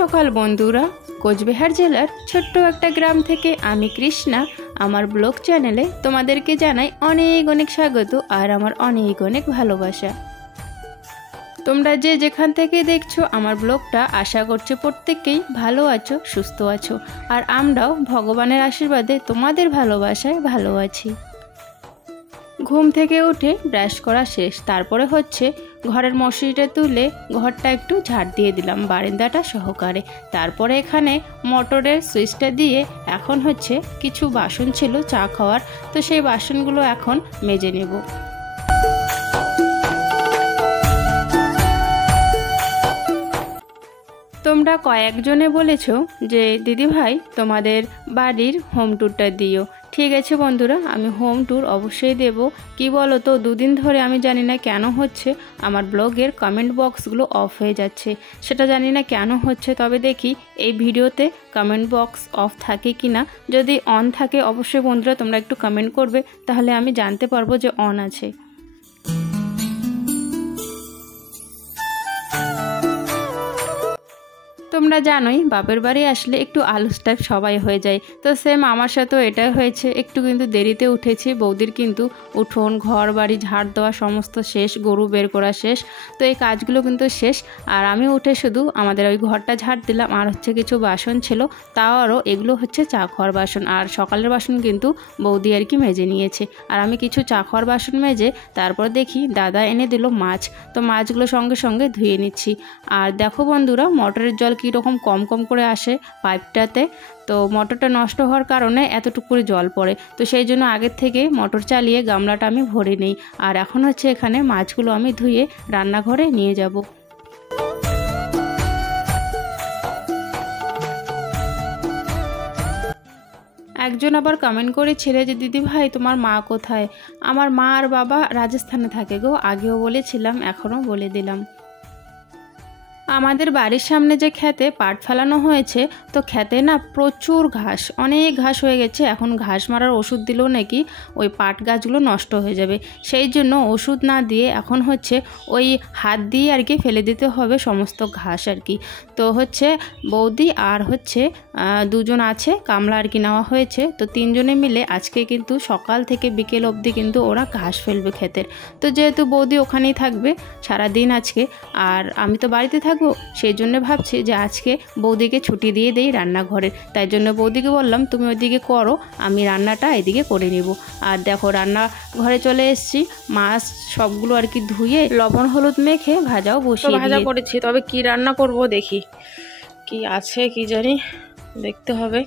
সকাল বন্ধুরা, কোচবিহার জেলার ছোট্ট একটা গ্রাম থেকে আমি কৃষ্ণা আমার ব্লগ চ্যানেলে তোমাদেরকে জানাই অনেক অনেক স্বাগত আর আমার অনেক অনেক ভালোবাসা। তোমরা যে যেখান থেকে দেখছো আমার ব্লগটা, আশা করছি প্রত্যেকেই ভালো আছো, সুস্থ আছো, আর আমরাও ভগবানের আশীর্বাদে তোমাদের ভালোবাসায় ভালো আছি। ঘুম থেকে উঠে ব্রাশ করা শেষ, তারপরে হচ্ছে ঘরের মশারিটা তুলে ঘরটা একটু ঝাড় দিয়ে দিলাম বারান্দাটা সহকারে। তারপরে এখানে মোটরের সুইচটা দিয়ে এখন হচ্ছে কিছু বাসন ছিল চা খাওয়ার, তো সেই বাসনগুলো এখন মেজে নেব। তোমরা কয়েকজনে বলেছো যে দিদিভাই তোমাদের বাড়ির হোম ট্যুরটা দিও। ঠিক আছে বন্ধুরা, আমি হোম ট্যুর অবশ্যই দেব। কি বলো তো, দুদিন ধরে আমি জানি না কেন হচ্ছে আমার ব্লগের কমেন্ট বক্সগুলো অফ হয়ে যাচ্ছে, সেটা জানি না কেন হচ্ছে। তবে দেখি এই ভিডিওতে কমেন্ট বক্স অফ থাকে কি না। যদি অন থাকে অবশ্যই বন্ধুরা তোমরা একটু কমেন্ট করবে, তাহলে আমি জানতে পারবো যে অন আছে। তোমরা জানোই বাপের বাড়ি আসলে একটু আলস টাইপ সবাই হয়ে যায়, তো সেম আমার সাথেও এটাই হয়েছে। একটু কিন্তু দেরিতে উঠেছি, বৌদির কিন্তু উঠোন ঘর বাড়ি ঝাড় দেওয়া সমস্ত শেষ, গরু বের করা শেষ, তো এই কাজগুলো কিন্তু শেষ। আর আমি উঠে শুধু আমাদের ওই ঘরটা ঝাড় দিলাম, আর হচ্ছে কিছু বাসন ছিল, তাও আরও এগুলো হচ্ছে চা খাওয়ার বাসন, আর সকালের বাসন কিন্তু বৌদি আর কি মেজে নিয়েছে। আর আমি কিছু চা খাওয়ার বাসন মেজে তারপর দেখি দাদা এনে দিল মাছ, তো মাছগুলো সঙ্গে সঙ্গে ধুয়ে নিচ্ছি। আর দেখো বন্ধুরা, মোটরের জল কীরকম কম কম করে আসে পাইপটাতে, তো মোটরটা নষ্ট হওয়ার কারণে এতটুকু করে জল পড়ে, তো সেই জন্য আগের থেকে মোটর চালিয়ে গামলাটা আমি ভরে নিই। আর এখন হচ্ছে এখানে মাছগুলো আমি ধুয়ে রান্নাঘরে নিয়ে যাব। একজন আবার কমেন্ট করেছিল যে দিদি ভাই তোমার মা কোথায়? আমার মা আর বাবা রাজস্থানে থাকে গো, আগেও বলেছিলাম এখনও বলে দিলাম। আমাদের বাড়ির সামনে যে ক্ষেতে পাট ফেলানো হয়েছে, তো ক্ষেতে না প্রচুর ঘাস, অনেক ঘাস হয়ে গেছে। এখন ঘাস মারার ওষুধ দিলেও নাকি ওই পাট গাছগুলো নষ্ট হয়ে যাবে, সেই জন্য ওষুধ না দিয়ে এখন হচ্ছে ওই হাত দিয়ে আর কি ফেলে দিতে হবে সমস্ত ঘাস আর কি। তো হচ্ছে বৌদি আর হচ্ছে দুজন আছে কামলা আর কি নেওয়া হয়েছে, তো তিনজনে মিলে আজকে কিন্তু সকাল থেকে বিকেল অবধি কিন্তু ওরা ঘাস ফেলবে ক্ষেতের। তো যেহেতু বৌদি ওখানেই থাকবে সারাদিন আজকে, আর আমি তো বাড়িতে থাকবো, সেই জন্য ভাবছি যে আজকে বৌদিকে ছুটি দিয়ে দেই রান্নাঘরের। তাই জন্য বৌদিকে বললাম তুমি ওইদিকে করো, আমি রান্নাটা এদিকে করে নেব। আর দেখো রান্নাঘরে চলে এসেছি, মাছ সবগুলো আর কি ধুয়ে লবণ হলুদ মেখে ভাজাও বসিয়ে ভাজা করেছি। তবে কি রান্না করব দেখি, কি আছে কি জানি, দেখতে হবে।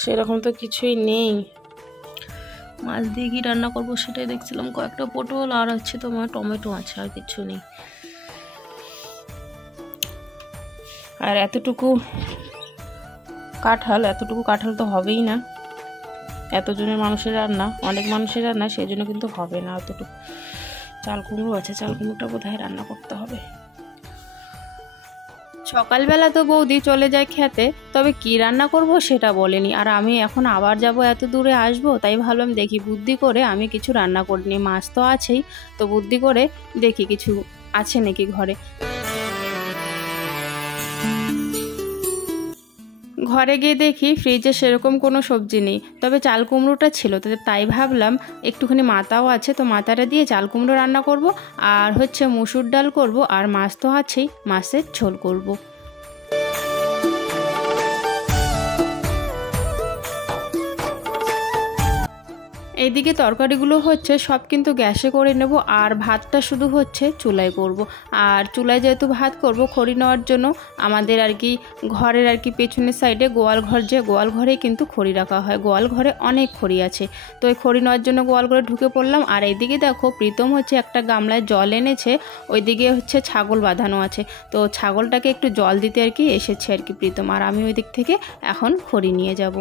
সেরকম তো কিছুই নেই, মাছ দিয়ে কি রান্না করবো সেটাই দেখছিলাম। কয়েকটা পটল আর হচ্ছে তোমার টমেটো আছে, আর কিছু নেই। আর এতটুকু কাঁঠাল তো হবেই না, এতজনের মানুষের রান্না, অনেক মানুষের রান্না, সেই জন্য কিন্তু হবে না এতটুকু। চাল কুমড়ো আছে, চাল কুমড়োটা বোধহয় রান্না করতে হবে। সকালবেলা তো বৌদি চলে যায় খেতে, তবে কি রান্না করব সেটা বলেনি। আর আমি এখন আবার যাব, এত দূরে আসবো, তাই ভাবলাম দেখি বুদ্ধি করে আমি কিছু রান্না করিনি। মাছ তো আছেই, তো বুদ্ধি করে দেখি কিছু আছে নাকি ঘরে। ঘরে গিয়ে দেখি ফ্রিজে সেরকম কোনো সবজি নেই, তবে চাল কুমড়োটা ছিল, তাই ভাবলাম একটুখানি মাথাও আছে, তো মাথাটা দিয়ে চাল কুমড়ো রান্না করব। আর হচ্ছে মুসুর ডাল করব, আর মাছ তো আছেই, মাছের ঝোল করব। এইদিকে তরকারিগুলো হচ্ছে সব কিন্তু গ্যাসে করে নেব, আর ভাতটা শুধু হচ্ছে চুলায় করব। আর চুলায় যেহেতু ভাত করব, খড়ি নেওয়ার জন্য আমাদের আর কি ঘরের আর কি পেছনের সাইডে গোয়াল ঘর, যে গোয়াল ঘরেই কিন্তু খড়ি রাখা হয়, গোয়াল ঘরে অনেক খড়ি আছে। তো এই খড়ি নেওয়ার জন্য গোয়াল ঘরে ঢুকে পড়লাম। আর এইদিকে দেখো প্রীতম হচ্ছে একটা গামলায় জল এনেছে, ওইদিকে হচ্ছে ছাগল বাঁধানো আছে, তো ছাগলটাকে একটু জল দিতে আর কি এসেছে আর কি প্রীতম। আর আমি ওই দিক থেকে এখন খড়ি নিয়ে যাব।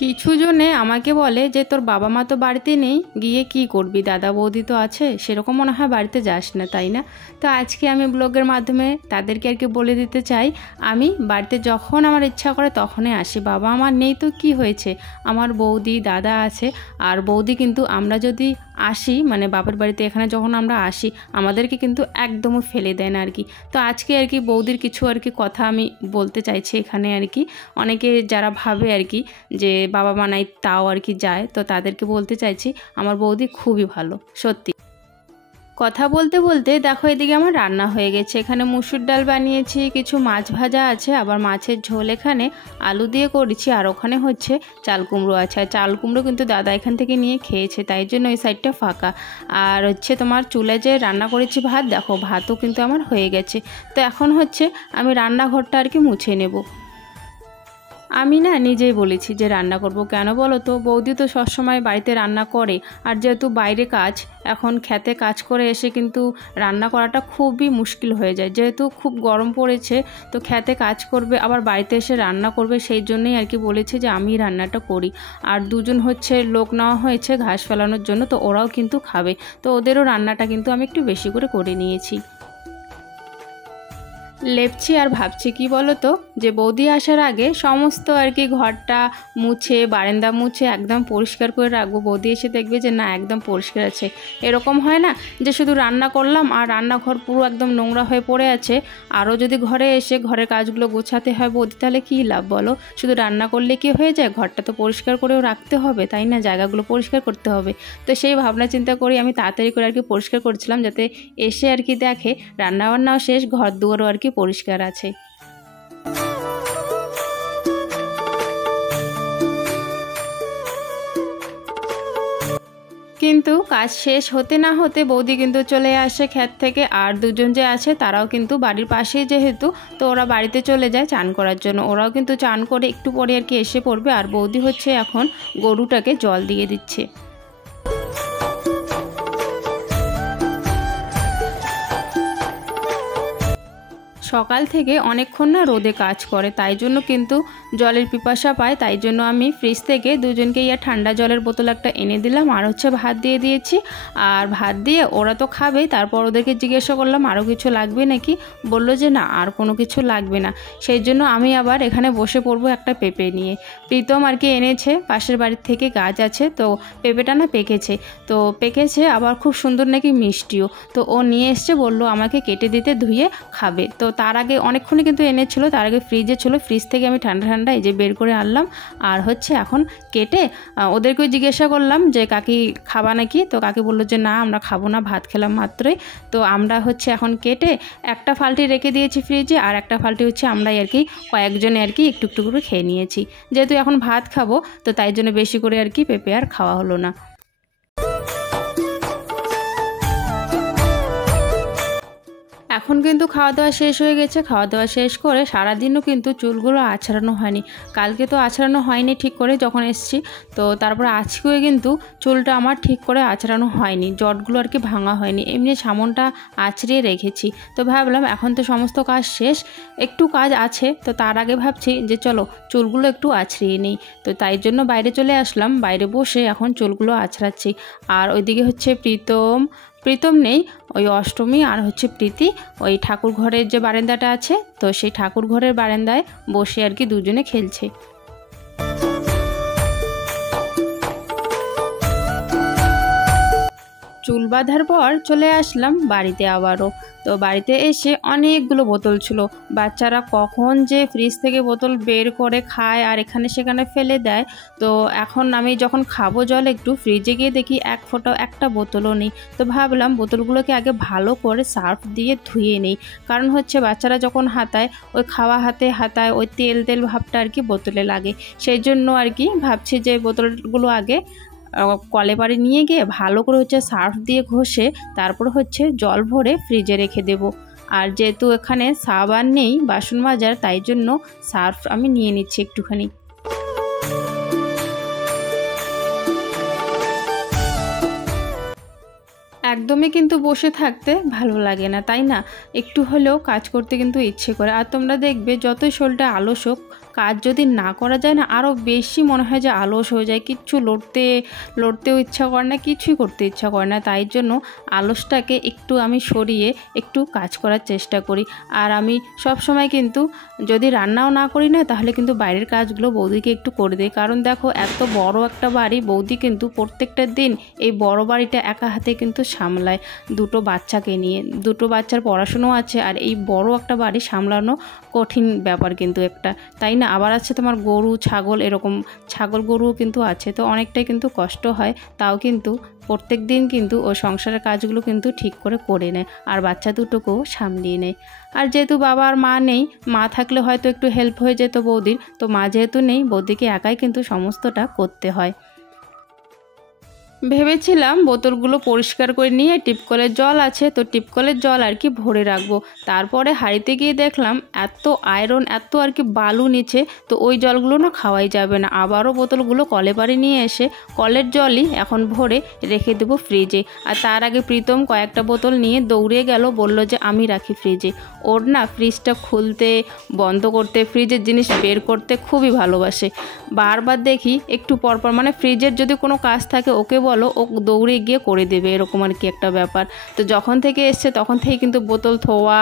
কিছু জনে আমাকে বলে যে তোর বাবা মা তো বাড়িতে নেই, গিয়ে কি করবি, দাদা বৌদি তো আছে, সেরকম মনে হয় বাড়িতে যাস না, তাই না? তো আজকে আমি ব্লগের মাধ্যমে তাদেরকে আর কি বলে দিতে চাই, আমি বাড়িতে যখন আমার ইচ্ছা করে তখনই আসি। বাবা আমার নেই তো কি হয়েছে, আমার বৌদি দাদা আছে। আর বৌদি কিন্তু আমরা যদি আসি, মানে বাবার বাড়িতে এখানে যখন আমরা আসি, আমাদেরকে কিন্তু একদমই ফেলে দেয় না আর কি। তো আজকে আর কি বৌদির কিছু আর কি কথা আমি বলতে চাইছি এখানে আর কি। অনেকে যারা ভাবে আর কি যে বাবা মা নাই তাও আর কি যায়, তো তাদেরকে বলতে চাইছি আমার বৌদি খুবই ভালো, সত্যি। কথা বলতে বলতে দেখো এদিকে আমার রান্না হয়ে গেছে। এখানে মুসুর ডাল বানিয়েছি, কিছু মাছ ভাজা আছে, আবার মাছের ঝোল এখানে আলু দিয়ে করেছি, আর ওখানে হচ্ছে চাল কুমড়ো আছে। আর চাল কুমড়ো কিন্তু দাদা এখান থেকে নিয়ে খেয়েছে, তাই জন্য ওই সাইডটা ফাঁকা। আর হচ্ছে তোমার চুলে যে রান্না করেছি ভাত, দেখো ভাতও কিন্তু আমার হয়ে গেছে। তো এখন হচ্ছে আমি রান্নাঘরটা আর কি মুছে নেব। আমি না নিজেই বলেছি যে রান্না করব, কেন বলো তো, বৌদি তো সবসময় বাড়িতে রান্না করে, আর যেহেতু বাইরে কাজ, এখন খেতে কাজ করে এসে কিন্তু রান্না করাটা খুবই মুশকিল হয়ে যায়। যেহেতু খুব গরম পড়েছে, তো খেতে কাজ করবে আবার বাড়িতে এসে রান্না করবে, সেই জন্যই আর কি বলেছে যে আমি রান্নাটা করি। আর দুজন হচ্ছে লোক নেওয়া হয়েছে ঘাস ফেলানোর জন্য, তো ওরাও কিন্তু খাবে, তো ওদেরও রান্নাটা কিন্তু আমি একটু বেশি করে নিয়েছি। লেপছি আর ভাবছি কি বলো তো, যে বৌদি আসার আগে সমস্ত আর কি ঘরটা মুছে, বারান্দা মুছে একদম পরিষ্কার করে রাখবো। বৌদি এসে দেখবে যে না একদম পরিষ্কার আছে। এরকম হয় না যে শুধু রান্না করলাম আর রান্নাঘর পুরো একদম নোংরা হয়ে পড়ে আছে, আরও যদি ঘরে এসে ঘরের কাজগুলো গোছাতে হয় বৌদি, তাহলে কী লাভ বলো? শুধু রান্না করলে কি হয়ে যায়? ঘরটা তো পরিষ্কার করেও রাখতে হবে, তাই না? জায়গাগুলো পরিষ্কার করতে হবে। তো সেই ভাবনা চিন্তা করি আমি তাড়াতাড়ি করে আর কি পরিষ্কার করছিলাম, যাতে এসে আর কি দেখে রান্নাবান্নাও শেষ, ঘর দুয়ারও আর কি পরিষ্কার আছে। কিন্তু কাজ শেষ হতে না হতে বৌদি কিন্তু চলে আসে ক্ষেত থেকে, আর দুজন যে আছে তারাও কিন্তু বাড়ির পাশেই যেহেতু, তো ওরা বাড়িতে চলে যায় চান করার জন্য। ওরাও কিন্তু চান করে একটু পরে আর কি এসে পড়বে। আর বৌদি হচ্ছে এখন গরুটাকে জল দিয়ে দিচ্ছে। সকাল থেকে অনেকক্ষণ না রোদে কাজ করে, তাই জন্য কিন্তু জলের পিপাসা পায়। তাই জন্য আমি ফ্রিজ থেকে দুজনকে ঠান্ডা জলের বোতল একটা এনে দিলাম, আর হচ্ছে ভাত দিয়ে দিয়েছি। আর ভাত দিয়ে ওরা তো খাবেই, তারপর ওদেরকে জিজ্ঞাসা করলাম আরও কিছু লাগবে নাকি, বললো যে না আর কোনো কিছু লাগবে না। সেই জন্য আমি আবার এখানে বসে পড়বো একটা পেঁপে নিয়ে। প্রীতম আর কি এনেছে পাশের বাড়ির থেকে, গাছ আছে, তো পেঁপেটা না পেকেছে আবার খুব সুন্দর নাকি মিষ্টিও। তো ও নিয়ে এসছে, বললো আমাকে কেটে দিতে, ধুয়ে খাবে। তো তার আগে অনেকক্ষণই কিন্তু এনেছিল, তার আগে ফ্রিজে ছিল, ফ্রিজ থেকে আমি ঠান্ডা ঠান্ডা এই যে বের করে আনলাম। আর হচ্ছে এখন কেটে ওদেরকেও জিজ্ঞাসা করলাম যে কাকি খাবা নাকি, তো কাকি বললো যে না আমরা খাবো না, ভাত খেলাম মাত্রই। তো আমরা হচ্ছে এখন কেটে একটা ফালটি রেখে দিয়েছি ফ্রিজে, আর একটা ফালটি হচ্ছে আমরাই আর কি কয়েকজনে আর কি একটু একটু করে খেয়ে নিয়েছি। যেহেতু এখন ভাত খাবো, তো তাই জন্য বেশি করে আর কি পেঁপে আর খাওয়া হলো না। এখন কিন্তু খাওয়া দাওয়া শেষ হয়ে গেছে। খাওয়া দাওয়া শেষ করে সারাদিনও কিন্তু চুলগুলো আঁচড়ানো হয়নি। কালকে তো আঁচড়ানো হয়নি ঠিক করে যখন এসছি, তো তারপরে আজকেও কিন্তু চুলটা আমার ঠিক করে আঁচড়ানো হয়নি, জটগুলো আর কি ভাঙা হয়নি, এমনি সামনটা আঁচড়িয়ে রেখেছি। তো ভাবলাম এখন তো সমস্ত কাজ শেষ, একটু কাজ আছে, তো তার আগে ভাবছি যে চলো চুলগুলো একটু আঁচড়িয়ে নিই। তো তাই জন্য বাইরে চলে আসলাম, বাইরে বসে এখন চুলগুলো আঁচড়াচ্ছি। আর ওইদিকে হচ্ছে প্রীতম নেই, ওই অষ্টমী আর হচ্ছে প্রীতি ওই ঠাকুর ঘরের যে বারান্দাটা আছে, তো সেই ঠাকুর ঘরের বারান্দায় বসে আর কি দুজনে খেলছে। চুল বাঁধার পর চলে আসলাম বাড়িতে আবারও। তো বাড়িতে এসে অনেকগুলো বোতল ছিল, বাচ্চারা কখন যে ফ্রিজ থেকে বোতল বের করে খায় আর এখানে সেখানে ফেলে দেয়। তো এখন আমি যখন খাবো জল একটু, ফ্রিজে গিয়ে দেখি এক ফোঁটা একটা বোতলও নেই। তো ভাবলাম বোতলগুলোকে আগে ভালো করে সার্ফ দিয়ে ধুয়ে নেই, কারণ হচ্ছে বাচ্চারা যখন হাতায়, ওই খাওয়া হাতে হাতায় ওই তেল তেল ভাবটা আর কি বোতলে লাগে। সেই জন্য আর কি ভাবছি যে বোতলগুলো আগে কলে পাড়ে নিয়ে গিয়ে ভালো করে হচ্ছে সার্ফ দিয়ে ঘষে তারপর হচ্ছে জল ভরে ফ্রিজে রেখে দেব। আর যেহেতু এখানে সাবান নেই বাসন মাজার, তাই জন্য সার্ফ আমি নিয়ে নিচ্ছি একটুখানি। একদমই কিন্তু বসে থাকতে ভালো লাগে না, তাই না? একটু হলেও কাজ করতে কিন্তু ইচ্ছে করে। আর তোমরা দেখবে যতই শরীরটা আলস হোক, কাজ যদি না করা যায় না আরও বেশি মনে হয় যে আলস হয়ে যায়, কিচ্ছু লড়তেও ইচ্ছা করে না, কিছুই করতে ইচ্ছা করে না। তাই জন্য আলসটাকে একটু আমি সরিয়ে একটু কাজ করার চেষ্টা করি। আর আমি সব সময় কিন্তু যদি রান্নাও না করি না তাহলে কিন্তু বাইরের কাজগুলো বৌদিকে একটু করে দিই। কারণ দেখো এত বড় একটা বাড়ি, বৌদি কিন্তু প্রত্যেকটা দিন এই বড় বাড়িটা একা হাতে কিন্তু সামলায়, দুটো বাচ্চাকে নিয়ে। দুটো বাচ্চার পড়াশুনোও আছে, আর এই বড় একটা বাড়ি সামলানো কঠিন ব্যাপার কিন্তু একটা, তাই না? আবার আছে তোমার গরু ছাগল, এরকম ছাগল গরুও কিন্তু আছে, তো অনেকটাই কিন্তু কষ্ট হয়। তাও কিন্তু প্রত্যেক দিন কিন্তু ও সংসারের কাজগুলো কিন্তু ঠিক করে নেয়, আর বাচ্চা দুটোকেও সামলিয়ে নেয়। আর যেহেতু বাবা আর মা নেই, মা থাকলে হয়তো একটু হেল্প হয়ে যেত বৌদির, তো মা যেহেতু নেই, বৌদিকে একাই কিন্তু সমস্তটা করতে হয়। ভেবেছিলাম বোতলগুলো পরিষ্কার করে নিয়ে টিপকলের জল আছে, তো টিপকলের জল আর কি ভরে রাখবো। তারপরে হাঁড়িতে গিয়ে দেখলাম এত আয়রন, এত আর কি বালু নিচে, তো ওই জলগুলো না খাওয়াই যাবে না। আবারও বোতলগুলো কলে পাড়ে নিয়ে এসে কলের জলই এখন ভরে রেখে দেবো ফ্রিজে। আর তার আগে প্রীতম কয়েকটা বোতল নিয়ে দৌড়ে গেল, বলল যে আমি রাখি ফ্রিজে। ওর না ফ্রিজটা খুলতে বন্ধ করতে, ফ্রিজের জিনিস বের করতে খুবই ভালোবাসে। বারবার দেখি একটু পরপর, মানে ফ্রিজের যদি কোনো কাজ থাকে ওকে বলো, ও দৌড়ে গিয়ে করে দেবে, এরকম আর কি একটা ব্যাপার। তো যখন থেকে এসছে তখন থেকে কিন্তু বোতল থোয়া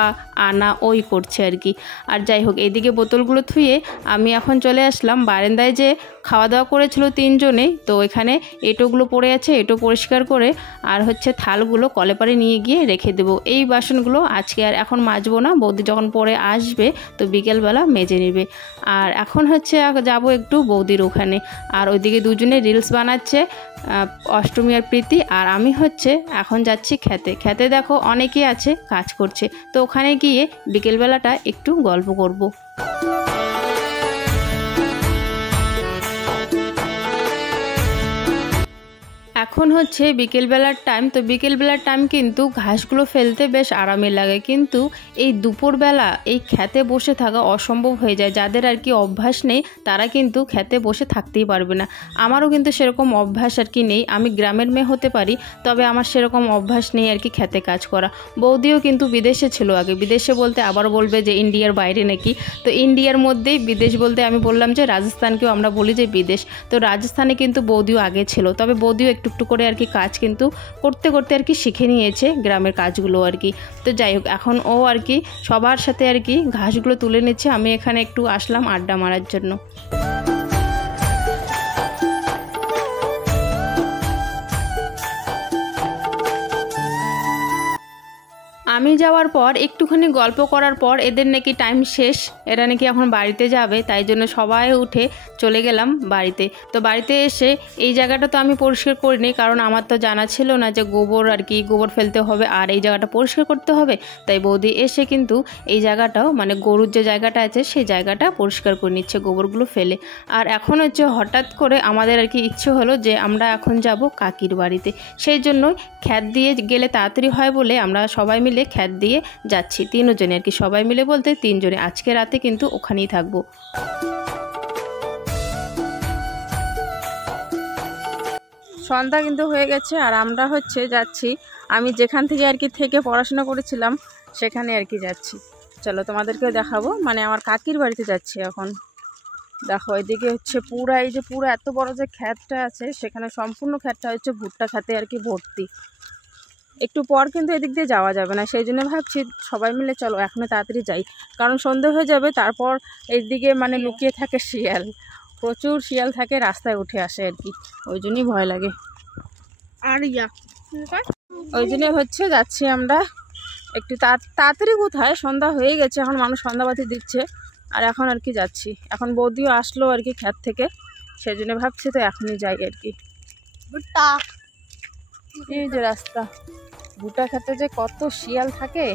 আনা ওই করছে আর কি। আর যাই হোক, এইদিকে বোতলগুলো থুয়ে আমি এখন চলে আসলাম বারান্দায়। যে খাওয়া দাওয়া করেছিল তিনজনেই, তো এখানে এঁটোগুলো পড়ে আছে, এঁটো পরিষ্কার করে আর হচ্ছে থালগুলো কলে পাড়ে নিয়ে গিয়ে রেখে দেবো। এই বাসনগুলো আজকে আর এখন মাজবো না, বৌদি যখন পরে আসবে তো বিকেলবেলা মেজে নেবে। আর এখন হচ্ছে যাব একটু বৌদির ওখানে, আর ওইদিকে দুজনে রিলস বানাচ্ছে, অষ্টমী আর প্রীতি। আর আমি হচ্ছে এখন যাচ্ছি খেতে দেখো অনেকেই আছে কাজ করছে, তো ওখানে গিয়ে বিকেলবেলাটা একটু গল্প করব। এখন হচ্ছে বিকেলবেলার টাইম, তো বিকেলবেলার টাইম কিন্তু ঘাসগুলো ফেলতে বেশ আরামে লাগে, কিন্তু এই দুপুরবেলা এই খেতে বসে থাকা অসম্ভব হয়ে যায়। যাদের আর কি অভ্যাস নেই তারা কিন্তু খেতে বসে থাকতেই পারবে না। আমারও কিন্তু সেরকম অভ্যাস আর কি নেই, আমি গ্রামের মেয়ে হতে পারি, তবে আমার সেরকম অভ্যাস নেই আর কি খেতে কাজ করা। বৌদিও কিন্তু বিদেশে ছিল আগে, বিদেশে বলতে আবার বলবে যে ইন্ডিয়ার বাইরে নাকি, তো ইন্ডিয়ার মধ্যেই বিদেশ বলতে আমি বললাম যে রাজস্থানকেও আমরা বলি যে বিদেশ, তো রাজস্থানে কিন্তু বৌদিও আগে ছিল, তবে বৌদিও একটু করে আর কি কাজ কিন্তু করতে করতে আর কি শিখে নিয়েছে গ্রামের কাজগুলো আর কি। তো যাই হোক, এখন ও আর কি সবার সাথে আর কি ঘাসগুলো তুলে নিচ্ছে, আমি এখানে একটু আসলাম আড্ডা মারার জন্য। আমি যাওয়ার পর একটুখানি গল্প করার পর এদের নাকি টাইম শেষ, এরা নাকি এখন বাড়িতে যাবে, তাই জন্য সবাই উঠে চলে গেলাম বাড়িতে। তো বাড়িতে এসে এই জায়গাটা তো আমি পরিষ্কার করিনি, কারণ আমার তো জানা ছিল না যে গোবর আর কি গোবর ফেলতে হবে আর এই জায়গাটা পরিষ্কার করতে হবে। তাই বৌদি এসে কিন্তু এই জায়গাটাও, মানে গরুর যে জায়গাটা আছে সেই জায়গাটা পরিষ্কার করে নিচ্ছে গোবরগুলো ফেলে। আর এখন হচ্ছে হঠাৎ করে আমাদের আর কি ইচ্ছে হলো যে আমরা এখন যাব কাকির বাড়িতে, সেই জন্যই খ্যাত দিয়ে গেলে তাড়াতাড়ি হয় বলে আমরা সবাই মিলে খ্যাত দিয়ে যাচ্ছি, তিনজনে আর কি, সবাই মিলে বলতে তিনজনে। আজকে রাতে কিন্তু ওখানেই থাকবো। সন্ধ্যা কিন্তু হয়ে গেছে আর আমরা হচ্ছে যাচ্ছি, আমি যেখান থেকে আর কি থেকে পড়াশোনা করেছিলাম সেখানে আর কি যাচ্ছি। চলো তোমাদেরকেও দেখাবো, মানে আমার কাকির বাড়িতে যাচ্ছি এখন। দেখো এদিকে হচ্ছে পুরা, এই যে পুরো এত বড় যে খ্যাতটা আছে সেখানে সম্পূর্ণ খ্যাতটা হচ্ছে ভুট্টা খেতে আর কি ভর্তি। একটু পর কিন্তু এদিক দিয়ে যাওয়া যাবে না, সেই জন্য ভাবছি সবাই মিলে চলো এখনো তাড়াতাড়ি যাই, কারণ সন্ধে হয়ে যাবে। তারপর এইদিকে মানে লুকিয়ে থাকে শিয়াল, প্রচুর শিয়াল থাকে, রাস্তায় উঠে আসে আর কি, ওই জন্যই ভয় লাগে। আর ওই জন্য হচ্ছে যাচ্ছি আমরা একটু তাড়াতাড়ি। কোথায় সন্ধ্যা হয়ে গেছে, এখন মানুষ সন্ধ্যাবাতি দিচ্ছে, আর এখন আর কি যাচ্ছি। এখন বৌদিও আসলো আর কি খ্যাত থেকে, সেই জন্য ভাবছি তো এখনই যাই আর কি। এই যে রাস্তা, ভুট্টা খেতে যে কত শিয়াল থাকে।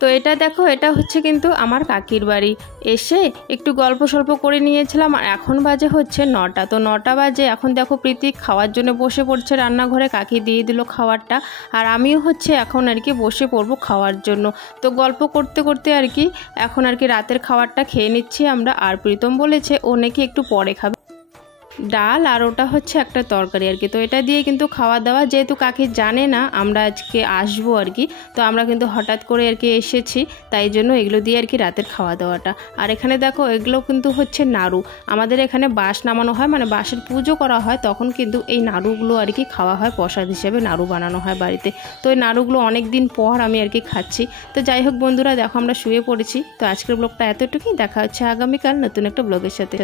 তো এটা দেখো, এটা হচ্ছে কিন্তু আমার কাকির বাড়ি। এসে একটু গল্প সল্প করে নিয়েছিলাম, আর এখন বাজে হচ্ছে 9টা। তো 9টা বাজে, এখন দেখো প্রীতি খাওয়ার জন্য বসে পড়ছে রান্নাঘরে, কাকি দিয়ে দিল খাবারটা, আর আমিও হচ্ছে এখন আর কি বসে পড়বো খাওয়ার জন্য। তো গল্প করতে করতে আর কি এখন আর কি রাতের খাবারটা খেয়ে নিচ্ছি আমরা। আর প্রীতম বলেছে ও নাকি একটু পরে খাবে। ডাল আর ওটা হচ্ছে একটা তরকারি আর কি। তো এটা দিয়ে কিন্তু খাওয়া দাওয়া, যেহেতু কাকি জানে না আমরা আজকে আসবো আর কি, তো আমরা কিন্তু হঠাৎ করে আর কি এসেছি, তাই জন্য এগুলো দিয়ে আর কি রাতের খাওয়া দাওয়াটা। আর এখানে দেখো এগুলো কিন্তু হচ্ছে নাড়ু। আমাদের এখানে বাঁশ নামানো হয়, মানে বাঁশের পুজো করা হয়, তখন কিন্তু এই নাড়ুগুলো আর কি খাওয়া হয়, প্রসাদ হিসেবে নাড়ু বানানো হয় বাড়িতে। তো এই নাড়ুগুলো অনেক দিন পর আমি আর কি খাচ্ছি। তো যাই হোক বন্ধুরা, দেখো আমরা শুয়ে পড়েছি। তো আজকের ব্লগটা এতটুকুই, দেখা হচ্ছে আগামীকাল নতুন একটা ব্লগের সাথে।